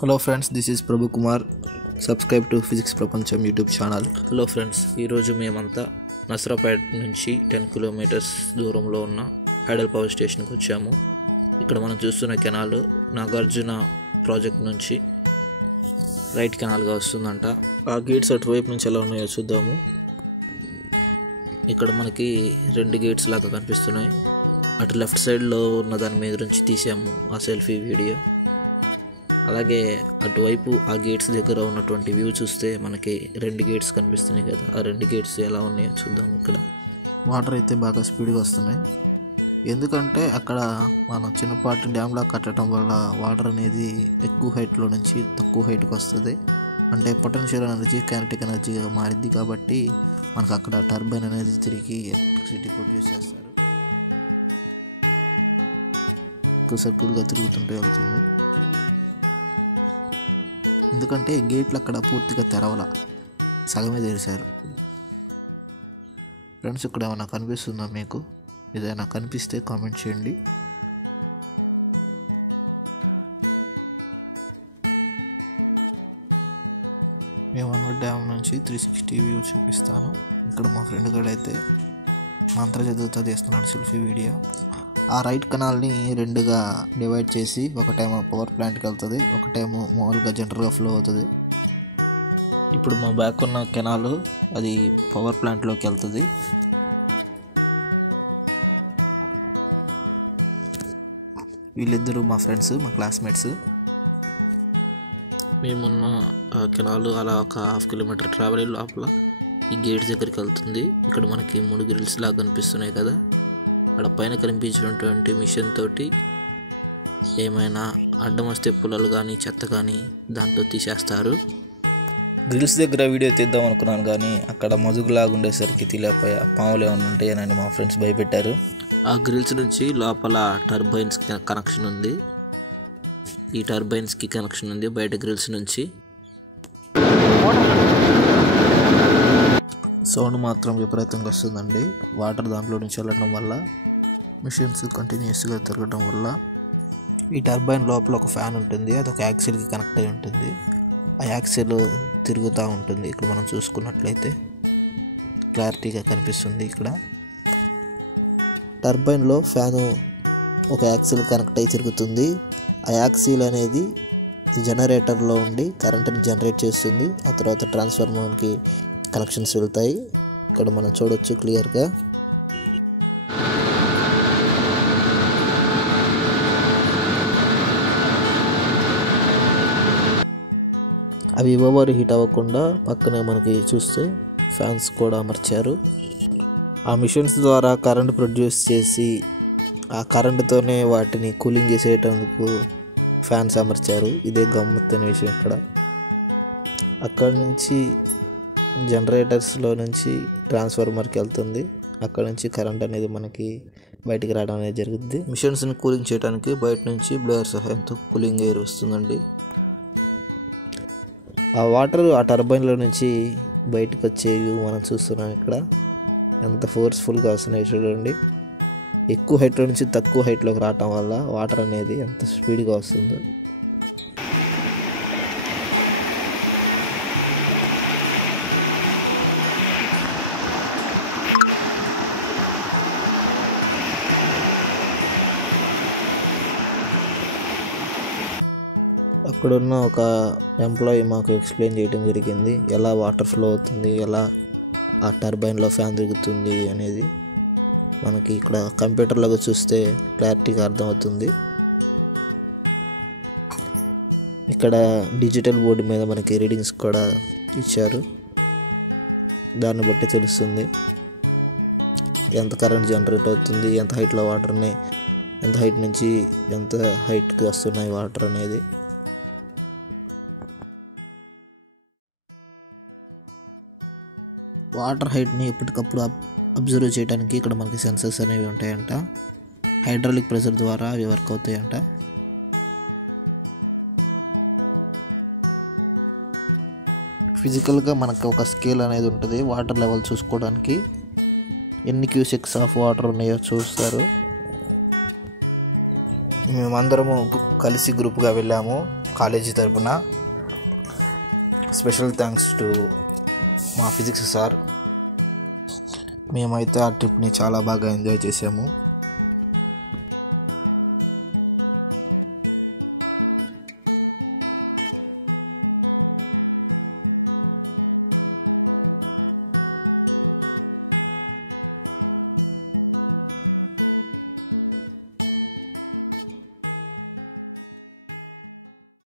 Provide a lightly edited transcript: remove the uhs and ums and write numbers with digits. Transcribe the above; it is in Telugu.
Hello friends, this is Prabhu Kumar. Subscribe to physics ప్రపంచం యూట్యూబ్ ఛానల్. హలో ఫ్రెండ్స్, ఈరోజు మేమంతా నసరాపేట నుంచి 10 కిలోమీటర్స్ దూరంలో ఉన్న ఐడల్ పవర్ స్టేషన్కి వచ్చాము. ఇక్కడ మనం చూస్తున్న కెనాల్ నాగార్జున ప్రాజెక్ట్ నుంచి రైట్ కెనాల్గా వస్తుందంట. ఆ గేట్స్ అటువైపు నుంచి ఎలా ఉన్నాయో చూద్దాము. ఇక్కడ మనకి 2 గేట్స్ లాగా కనిపిస్తున్నాయి. అటు లెఫ్ట్ సైడ్లో ఉన్న దాని మీద నుంచి తీసాము ఆ సెల్ఫీ వీడియో. అలాగే అటువైపు ఆ గేట్స్ దగ్గర ఉన్నటువంటి వ్యూ చూస్తే మనకి 2 గేట్స్ కనిపిస్తున్నాయి కదా, ఆ 2 గేట్స్ ఎలా ఉన్నాయో చూద్దాం. ఇక్కడ వాటర్ అయితే బాగా స్పీడ్గా వస్తున్నాయి. ఎందుకంటే అక్కడ మనం చిన్నపాటి డ్యామ్లా కట్టడం వల్ల వాటర్ అనేది ఎక్కువ హైట్లో నుంచి తక్కువ హైట్కి వస్తుంది. అంటే పొటెన్షియల్ ఎనర్జీ కైనెటిక్ ఎనర్జీగా మారిద్ది. కాబట్టి మనకు అక్కడ టర్బైన్ అనేది తిరిగి ఎలక్ట్రిసిటీ ప్రొడ్యూస్ చేస్తారు. సర్కిల్గా తిరుగుతుంటే వెళ్తుంది. ఎందుకంటే గేట్లు అక్కడ పూర్తిగా తెరవల, సగమే తెరిచారు. ఫ్రెండ్స్, ఇక్కడ ఏమైనా కనిపిస్తుందా మీకు? ఏదైనా కనిపిస్తే కామెంట్ చేయండి. మేము డ్యామ్ నుంచి 360 వ్యూ చూపిస్తాను. ఇక్కడ మా ఫ్రెండ్ కూడా అయితే మంత్ర చదువుతా తీస్తున్నాడు సెల్ఫీ వీడియో. ఆ రైట్ కెనాల్ని 2గా డివైడ్ చేసి ఒకటేమో పవర్ ప్లాంట్కి వెళ్తుంది, ఒకటేమో మామూలుగా జనరల్గా ఫ్లో అవుతుంది. ఇప్పుడు మా బ్యాక్ ఉన్న కెనాల్ అది పవర్ ప్లాంట్లోకి వెళ్తుంది. వీళ్ళిద్దరూ మా ఫ్రెండ్స్, మా క్లాస్మేట్స్. మేమున్న కెనాల్ అలా ఒక 1/2 కిలోమీటర్ ట్రావెల్ లోపల ఈ గేట్ దగ్గరికి వెళ్తుంది. ఇక్కడ మనకి 3 గ్రిల్స్ లాగా కనిపిస్తున్నాయి కదా. అక్కడ పైన కనిపించినటువంటి మిషన్ తోటి ఏమైనా అడ్డం వస్తే పుల్లలు కానీ చెత్త కానీ దాంతో తీసేస్తారు. గ్రిల్స్ దగ్గర వీడియో తీద్దాం అనుకున్నాను కానీ అక్కడ మజుగులాగా ఉండేసరికి తీలేకపోయా. పాములు ఏమైనా ఉంటాయని మా ఫ్రెండ్స్ భయపెట్టారు. ఆ గ్రిల్స్ నుంచి లోపల టర్బైన్స్కి కనెక్షన్ ఉంది. ఈ టర్బైన్స్కి కనెక్షన్ ఉంది బయట గ్రిల్స్ నుంచి. సౌండ్ మాత్రం విపరీతంగా వస్తుందండి. వాటర్ దాంట్లో నుంచి వెళ్ళడం వల్ల, మిషన్స్ కంటిన్యూస్గా తిరగడం వల్ల. ఈ టర్బైన్ లోపల ఒక ఫ్యాన్ ఉంటుంది, అది ఒక యాక్సిల్కి కనెక్ట్ అయి ఉంటుంది. ఆ యాక్సిల్ తిరుగుతూ ఉంటుంది. ఇక్కడ మనం చూసుకున్నట్లయితే క్లారిటీగా కనిపిస్తుంది. ఇక్కడ టర్బైన్లో ఫ్యాను ఒక యాక్సిల్ కనెక్ట్ అయి తిరుగుతుంది. ఆ యాక్సిల్ అనేది జనరేటర్లో ఉండి కరెంట్ని జనరేట్ చేస్తుంది. ఆ తర్వాత ట్రాన్స్ఫార్మర్కి కనెక్షన్స్ వెళ్తాయి. ఇక్కడ మనం చూడొచ్చు క్లియర్గా. అవి ఓవర్ హీట్ అవ్వకుండా పక్కనే మనకి చూస్తే ఫ్యాన్స్ కూడా అమర్చారు. ఆ మిషన్స్ ద్వారా కరెంట్ ప్రొడ్యూస్ చేసి ఆ కరెంటుతోనే వాటిని కూలింగ్ చేసేటందుకు ఫ్యాన్స్ అమర్చారు. ఇదే గమ్మత్తైన విషయం. ఇక్కడ అక్కడ నుంచి జనరేటర్స్లో నుంచి ట్రాన్స్ఫార్మర్కి వెళ్తుంది. అక్కడ నుంచి కరెంట్ అనేది మనకి బయటికి రావడం అనేది జరుగుతుంది. మిషన్స్ని కూలింగ్ చేయడానికి బయట నుంచి బ్లోయర్ సహాయంతో కూలింగ్ ఎయిర్ వస్తుందండి. ఆ వాటర్ ఆ టర్బైన్లో నుంచి బయటకు వచ్చేవి మనం చూస్తున్నాం. ఇక్కడ ఎంత ఫోర్స్ఫుల్గా వస్తున్నాయి చూడండి. ఎక్కువ హైట్లో నుంచి తక్కువ హైట్లోకి రావటం వల్ల వాటర్ అనేది ఎంత స్పీడ్గా వస్తుందో. అక్కడున్న ఒక ఎంప్లాయీ మాకు ఎక్స్ప్లెయిన్ చేయడం జరిగింది, ఎలా వాటర్ ఫ్లో అవుతుంది, ఎలా ఆ టర్బైన్లో ఫ్యాన్ తిరుగుతుంది అనేది. మనకి ఇక్కడ కంప్యూటర్లోకి చూస్తే క్లారిటీగా అర్థమవుతుంది. ఇక్కడ డిజిటల్ బోర్డు మీద మనకి రీడింగ్స్ కూడా ఇచ్చారు. దాన్ని బట్టి తెలుస్తుంది ఎంత కరెంట్ జనరేట్ అవుతుంది, ఎంత హైట్లో వాటర్ ఉన్నాయి, ఎంత హైట్ నుంచి ఎంత హైట్కి వస్తున్నాయి వాటర్ అనేది. వాటర్ హైట్ని ఎప్పటికప్పుడు అబ్జర్వ్ చేయడానికి ఇక్కడ మనకి సెన్సర్స్ అనేవి ఉంటాయంట. హైడ్రాలిక్ ప్రెషర్ ద్వారా అవి వర్క్ అవుతాయంట. ఫిజికల్గా మనకు ఒక స్కేల్ అనేది ఉంటుంది. వాటర్ లెవెల్ చూసుకోవడానికి ఎన్ని క్యూసెక్స్ ఆఫ్ వాటర్ ఉన్నాయో చూస్తారు. మేమందరము కలిసి గ్రూప్గా వెళ్ళాము. కాలేజీ తరపున స్పెషల్ థ్యాంక్స్ టు మా ఫిజిక్స్ సార్. మేమైతే ఆ ట్రిప్ని చాలా బాగా ఎంజాయ్ చేసాము.